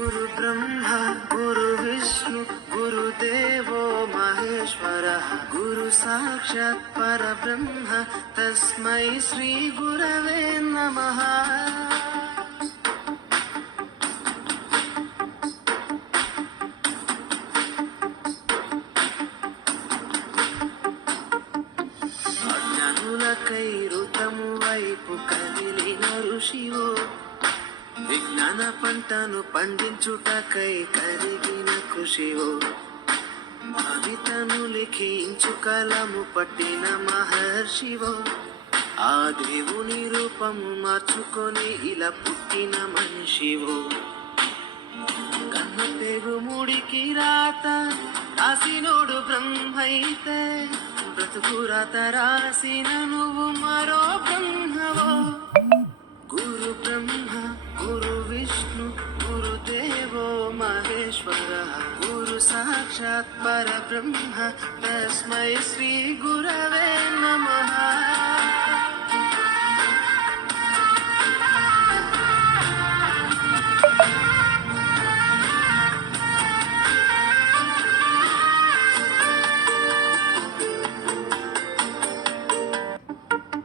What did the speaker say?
गुरु ब्रह्मा गुरु विष्णु गुरुदेवो महेश्वरः गुरु साक्षात् परब्रह्म तस्मै श्री गुरवे नमः। అజ్ఞానులకై ఋతము వైపు కదిలిన ఋషివో, విజ్ఞాన పంటను పండించుటకై కరిగిన కృషివో, కవితను లిఖించు కలము పట్టిన మహర్షివో, ఆ దేవుని రూపము మార్చుకొని ఇలా పుట్టిన మనిషివో, కన్ను పెగు ముడికి రాత రాసినోడు బ్రహ్మైతే, బ్రతుకు రాత రాసిన నువ్వు మరో బ్రహ్మవో। గురు బ్రహ్మ గురు విష్ణు గురుదేవో మహేశ్వర గురు సాక్షాత్ పరబ్రహ్మ తస్మై శ్రీ గురవే నమః।